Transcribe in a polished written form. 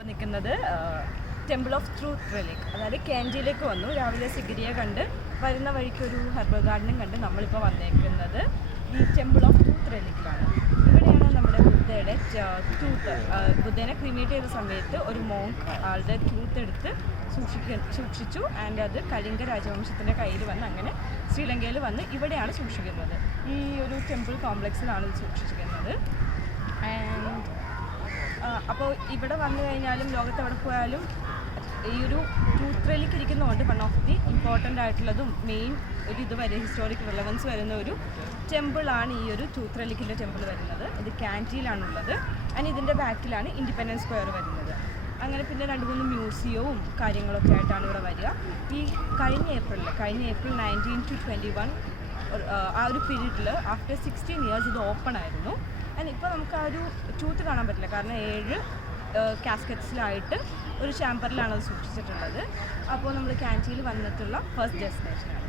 ഇപ്പോൾ നിൽക്കുന്നത് temple of truth റിലിക്, അതായത് കാൻഡിയിലേക്ക് വന്നു. രാവിലെ സിഗിരിയെ കണ്ട് വരുന്ന വഴിക്ക് ഒരു ഹെർബൽ ഗാർഡനും കണ്ട് നമ്മളിപ്പോൾ വന്നേക്കുന്നത് ഈ ടെമ്പിൾ ഓഫ് ട്രൂത്ത് റിലിക്കിലാണ്. ഇവിടെയാണ് നമ്മുടെ ബുദ്ധയുടെ ട്രൂത്ത്, ബുദ്ധനെ ക്രിമേറ്റ് ചെയ്ത സമയത്ത് ഒരു മോങ്ക് ആളുടെ ട്രൂത്ത് എടുത്ത് സൂക്ഷിച്ചു. ആൻഡ് അത് കലിംഗ രാജവംശത്തിൻ്റെ കയ്യിൽ വന്ന് അങ്ങനെ ശ്രീലങ്കയിൽ വന്ന് ഇവിടെയാണ് സൂക്ഷിക്കുന്നത്. ഈ ഒരു ടെമ്പിൾ കോംപ്ലക്സിലാണ് ഇത് സൂക്ഷിച്ചിരിക്കുന്നത്. ആൻഡ് അപ്പോൾ ഇവിടെ വന്നു കഴിഞ്ഞാലും ലോകത്ത് എവിടെ പോയാലും ഈ ഒരു ട്രൂത്ത് റിലിക്ക് ഇരിക്കുന്നതുകൊണ്ട് വൺ ഓഫ് ദി ഇമ്പോർട്ടൻ്റ് ആയിട്ടുള്ളതും മെയിൻ ഒരു ഇതുവരെ ഹിസ്റ്റോറിക് റിലവൻസ് വരുന്ന ഒരു ടെമ്പിളാണ് ഈ ഒരു ട്രൂത്ത് റിലിക്കിൻ്റെ ടെമ്പിൾ വരുന്നത്. ഇത് കാൻറ്റിയിലാണുള്ളത്. ആൻഡ് ഇതിൻ്റെ ബാക്കിലാണ് ഇൻഡിപെൻഡൻസ് സ്ക്വയർ വരുന്നത്. അങ്ങനെ പിന്നെ 2-3 മ്യൂസിയവും കാര്യങ്ങളൊക്കെ ആയിട്ടാണ് ഇവിടെ വരിക. ഈ കഴിഞ്ഞ ഏപ്രിൽ 19 to 21 ആ ഒരു പീരീഡിൽ ആഫ്റ്റർ 16 ഇയേഴ്സ് ഇത് ഓപ്പൺ ആയിരുന്നു. ആൻഡ് ഇപ്പോൾ നമുക്ക് ആ ഒരു ട്രൂത്ത് കാണാൻ പറ്റില്ല, കാരണം 7 കാസ്കറ്റ്സിലായിട്ട് ഒരു ചാമ്പറിലാണ് അത് സൂക്ഷിച്ചിട്ടുള്ളത്. അപ്പോൾ നമ്മൾ കാൻറ്റിയിൽ വന്നിട്ടുള്ള ഫസ്റ്റ് ഡെസ്റ്റിനേഷനാണ്.